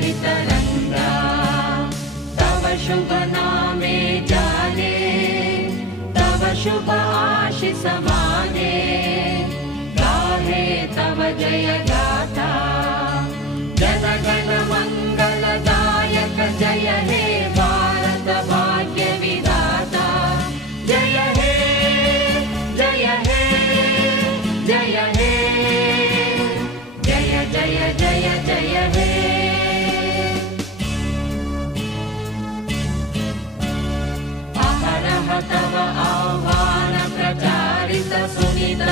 तरंगा तव शुभ नामे जाने तव शुभ आशीष माने गाहे तव जय